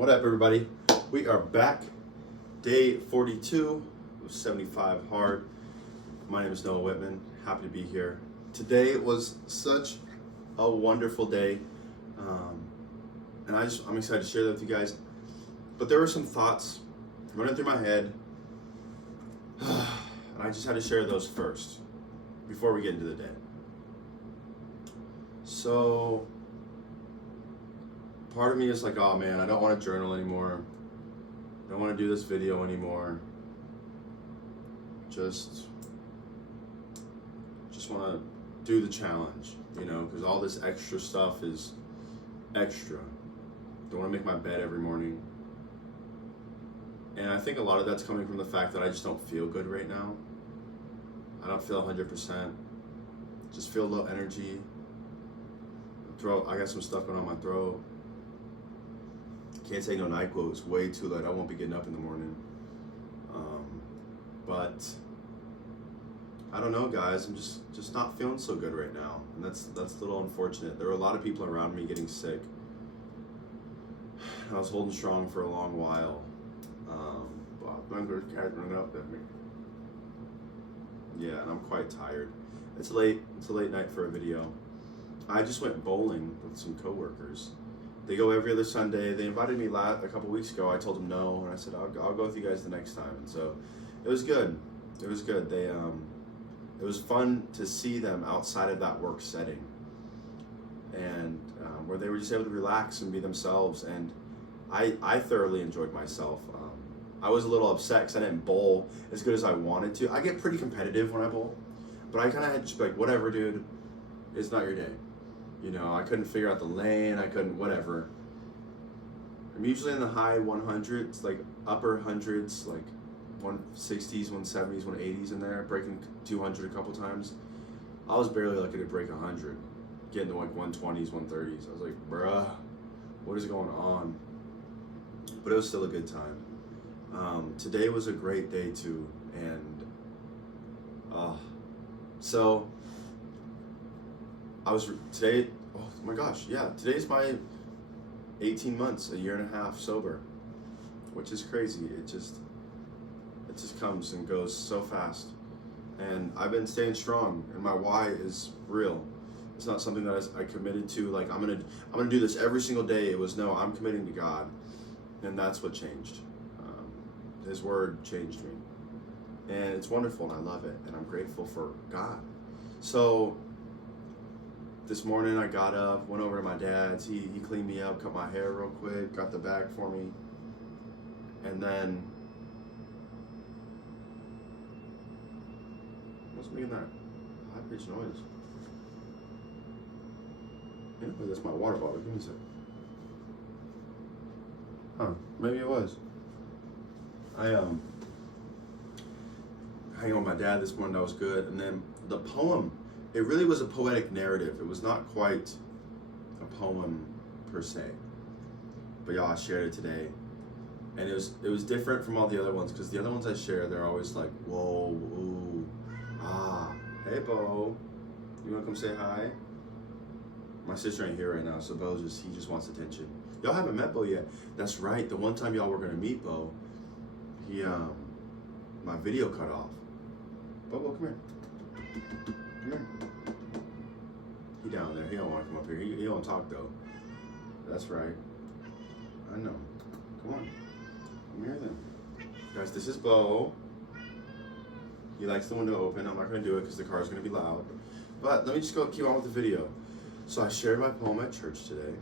What up, everybody? We are back. Day 42 of 75 Hard. My name is Noah Whitman. Happy to be here. Today was such a wonderful day. And I'm excited to share that with you guys. But there were some thoughts running through my head. And I just had to share those first before we get into the day. So, part of me is like, oh man, I don't want to journal anymore. I don't want to do this video anymore. Just want to do the challenge, because all this extra stuff is extra. Don't want to make my bed every morning. And I think a lot of that's coming from the fact that I just don't feel good right now. I don't feel 100%. Just feel low energy. Throat, I got some stuff going on my throat. Can't take no NyQuil. It's way too late. I won't be getting up in the morning. But I don't know, guys. I'm just not feeling so good right now, and that's a little unfortunate. There were a lot of people around me getting sick. I was holding strong for a long while. Yeah, and I'm quite tired. It's late. It's a late night for a video. I just went bowling with some coworkers. They go every other Sunday. They invited me a couple weeks ago. I told them no, and I said I'll go with you guys the next time. And so it was good. It was good. It was fun to see them outside of that work setting, and where they were just able to relax and be themselves. And I thoroughly enjoyed myself. I was a little upset because I didn't bowl as good as I wanted to. I get pretty competitive when I bowl, but I kind of had to just be like, whatever, dude. It's not your day. I couldn't figure out the lane. I couldn't, whatever. I'm usually in the high 100s, like upper hundreds, like 160s, 170s, 180s in there, breaking 200 a couple times. I was barely lucky to break 100, getting to like 120s, 130s. I was like, bruh, what is going on? But it was still a good time. Today was a great day too, and so today, oh my gosh, yeah, today's my 18 months, a year and a half sober, which is crazy. It just comes and goes so fast, and I've been staying strong, and my why is real. It's not something that I committed to, like I'm gonna do this every single day. It was, no, I'm committing to God, and that's what changed. His word changed me, and it's wonderful, and I love it, and I'm grateful for God. So this morning I got up, went over to my dad's. He cleaned me up, cut my hair real quick, got the bag for me, and then what's making that high pitched noise? Anyway, that's my water bottle. Give me a sec. Huh? Maybe it was. I hanging on with my dad this morning. That was good. And then the poem. It really was a poetic narrative. It was not quite a poem per se, but y'all, I shared it today, and it was different from all the other ones, because the other ones I share, they're always like, whoa, ooh, ah, hey Bo, you wanna come say hi? My sister ain't here right now, so he just wants attention. Y'all haven't met Bo yet. That's right. The one time y'all were gonna meet Bo, my video cut off. Bo, come here. Come here. He down there. He don't want to come up here. He don't talk though. That's right. I know. Come on. Come here then. Guys, this is Bo. He likes the window open. I'm not going to do it because the car's going to be loud. But let me just keep on with the video. So I shared my poem at church today.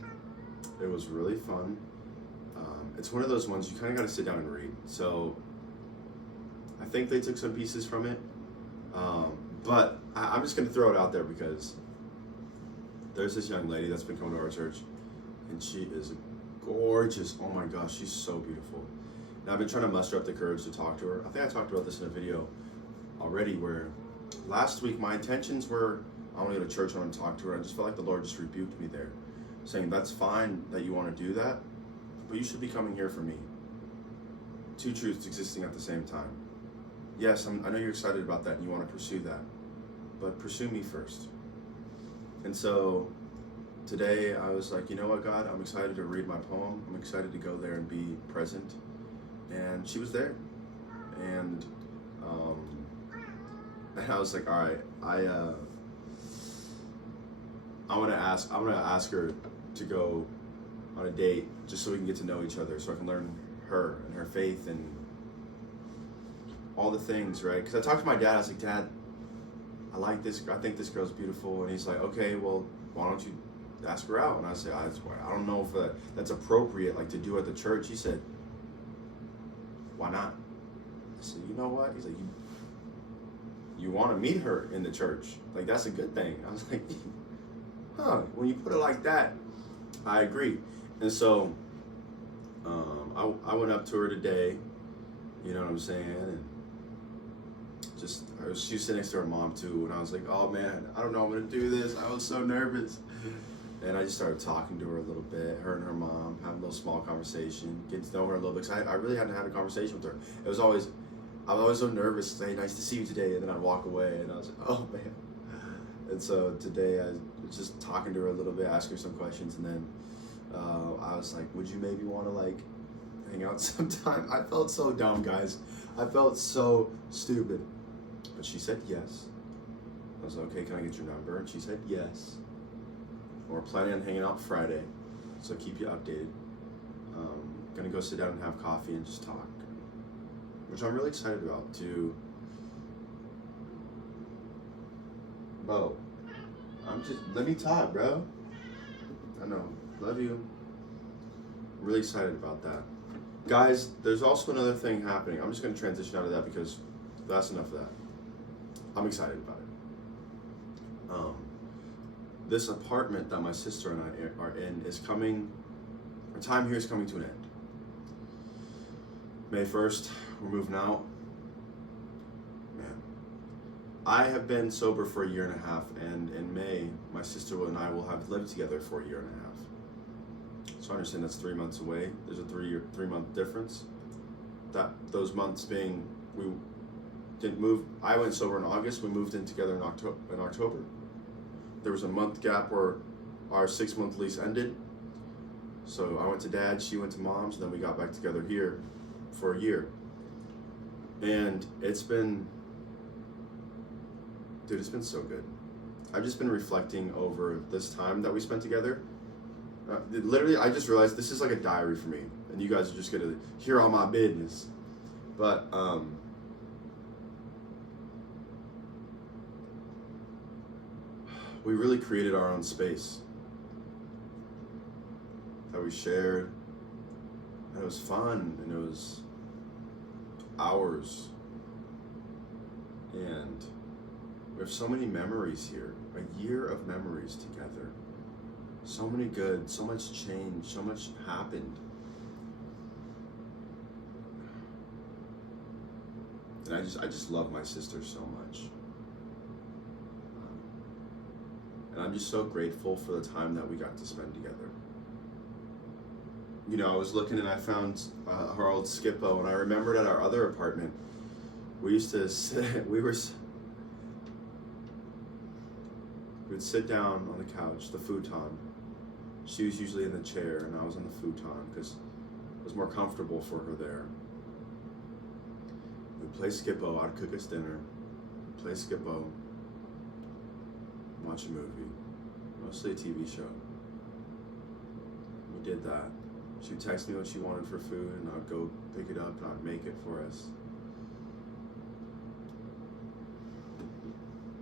It was really fun. It's one of those ones you kind of got to sit down and read. So I think they took some pieces from it. But I'm just going to throw it out there because there's this young lady that's been coming to our church, and she is gorgeous. Oh my gosh, she's so beautiful. Now I've been trying to muster up the courage to talk to her. I think I talked about this in a video already, where last week my intentions were, I want to go to church, I want to talk to her. I just felt like the Lord just rebuked me there, saying that's fine that you want to do that, but you should be coming here for me. Two truths existing at the same time. Yes, I know you're excited about that and you want to pursue that, but pursue me first. And so today I was like, you know what, God, I'm excited to read my poem. I'm excited to go there and be present. And she was there. And and I was like, all right, I'm gonna ask her to go on a date just so we can get to know each other, so I can learn her and her faith and all the things, right? Because I talked to my dad. I was like, Dad, I like this. I think this girl's beautiful. And he's like, okay, well, why don't you ask her out? And I said, I don't know if that's appropriate, like to do at the church. He said, why not? I said, you know what? He's like, you want to meet her in the church. Like, that's a good thing. I was like, huh, when you put it like that, I agree. And so I went up to her today, you know what I'm saying? And she was sitting next to her mom too. And I was like, oh man, I don't know I'm going to do this. I was so nervous. And I just started talking to her a little bit, her and her mom, having a little small conversation, getting to know her a little bit. Because I really hadn't had a conversation with her. I was always so nervous to say, nice to see you today. And then I'd walk away and I was like, oh man. And so today I was just talking to her a little bit, asking her some questions. And then I was like, would you maybe want to like hang out sometime? I felt so dumb, guys. I felt so stupid. But she said yes. I was like, okay, can I get your number? And she said yes. We're planning on hanging out Friday, so keep you updated. Gonna go sit down and have coffee and just talk, which I'm really excited about too. Bro, let me talk, bro. I know, love you. I'm really excited about that. Guys, there's also another thing happening. I'm just gonna transition out of that because that's enough of that. I'm excited about it. This apartment that my sister and I are in is coming, our time here is coming to an end. May 1st, we're moving out. Man, I have been sober for 1.5 years, and in May, my sister and I will have lived together for 1.5 years. So I understand that's 3 months away. There's a 3-month difference. Those months being, we didn't move. I went sober in August. We moved in together in October. There was a month gap where our 6-month lease ended. So I went to Dad, she went to Mom's, and then we got back together here for 1 year. And it's been so good. I've just been reflecting over this time that we spent together. Literally, I just realized this is like a diary for me, and you guys are just gonna hear all my business. But we really created our own space that we shared, and it was fun, and it was ours, and we have so many memories here, 1 year of memories together, so many good, so much change, so much happened, and I just love my sister so much. And I'm just so grateful for the time that we got to spend together. You know, I was looking and I found her old Skippo, and I remembered at our other apartment, we used to sit, we would sit down on the couch, the futon. She was usually in the chair and I was on the futon because it was more comfortable for her there. We'd play Skippo, I'd cook us dinner, play Skippo, watch a movie, mostly a TV show. We did that. She would text me what she wanted for food, and I'd go pick it up and I'd make it for us.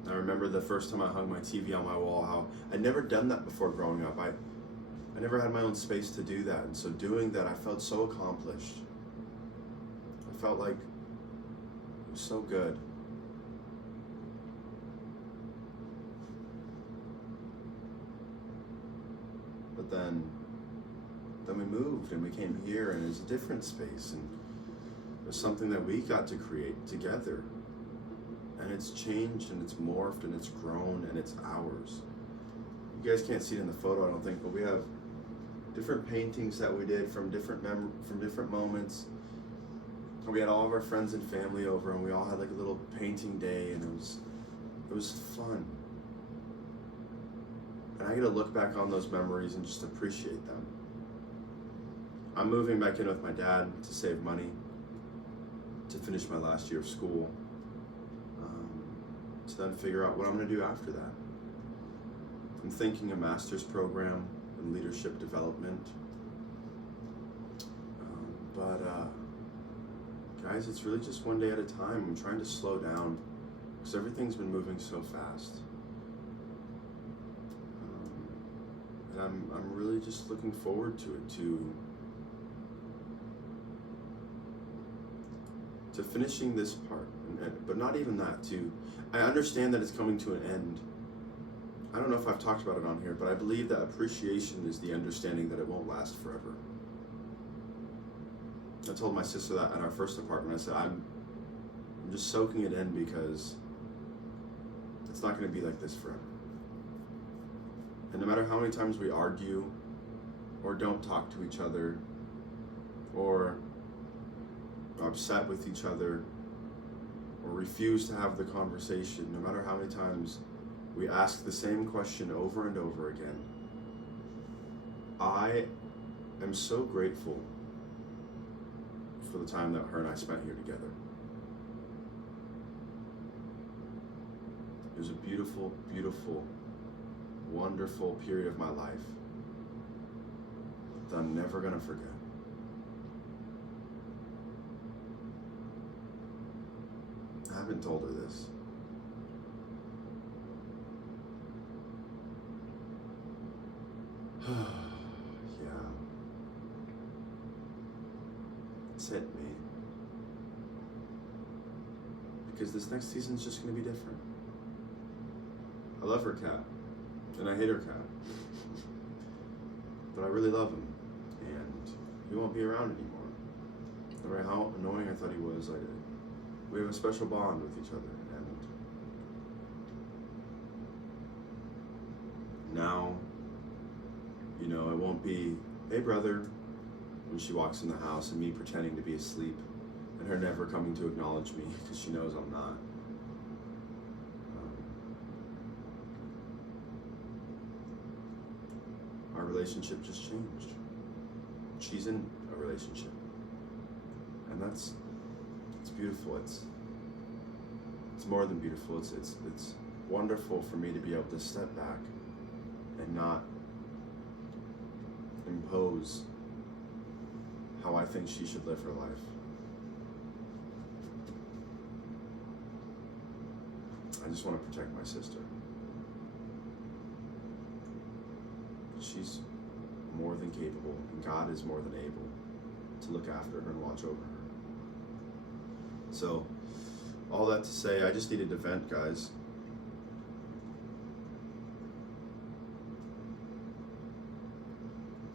I remember the first time I hung my TV on my wall, how I'd never done that before growing up. I never had my own space to do that, and so doing that, I felt so accomplished. I felt like it was so good. But then we moved and we came here, and it's a different space, and it's something that we got to create together, and it's changed and it's morphed and it's grown and it's ours. You guys can't see it in the photo, I don't think, but we have different paintings that we did from different moments. And we had all of our friends and family over, and we all had like a little painting day, and it was fun. And I get to look back on those memories and just appreciate them. I'm moving back in with my dad to save money, to finish my last year of school, to then figure out what I'm going to do after that. I'm thinking a master's program in leadership development. But guys, it's really just one day at a time. I'm trying to slow down because everything's been moving so fast. And I'm really just looking forward to it, to finishing this part, but not even that, I understand that it's coming to an end. I don't know if I've talked about it on here, but I believe that appreciation is the understanding that it won't last forever. I told my sister that in our first apartment. I said, I'm just soaking it in because it's not going to be like this forever. And no matter how many times we argue or don't talk to each other or are upset with each other or refuse to have the conversation, no matter how many times we ask the same question over and over again, I am so grateful for the time that her and I spent here together. It was a beautiful, beautiful, wonderful period of my life that I'm never gonna forget. I haven't told her this. Yeah. It's hit me. Because this next season's just gonna be different. I love her cat, and I hate her cat. But I really love him, and he won't be around anymore. No matter how annoying I thought he was, I did. We have a special bond with each other, and now, you know, it won't be, hey brother, when she walks in the house and me pretending to be asleep and her never coming to acknowledge me because she knows I'm not. Our relationship just changed. She's in a relationship, and it's beautiful. It's more than beautiful. It's wonderful for me to be able to step back and not impose how I think she should live her life. I just want to protect my sister. She's more than capable, and God is more than able to look after her and watch over her. So, all that to say, I just needed to vent, guys.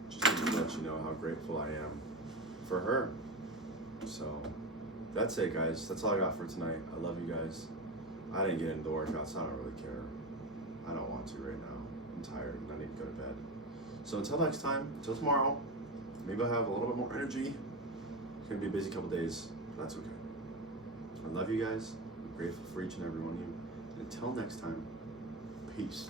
Just need to let you know how grateful I am for her. So, that's it, guys. That's all I got for tonight. I love you guys. I didn't get into the workout, so I don't really care. I don't want to right now. I'm tired and I need to go to bed. So until next time, until tomorrow, maybe I'll have a little bit more energy. It's gonna be a busy couple days, but that's okay. I love you guys. I'm grateful for each and every one of you. And until next time, peace.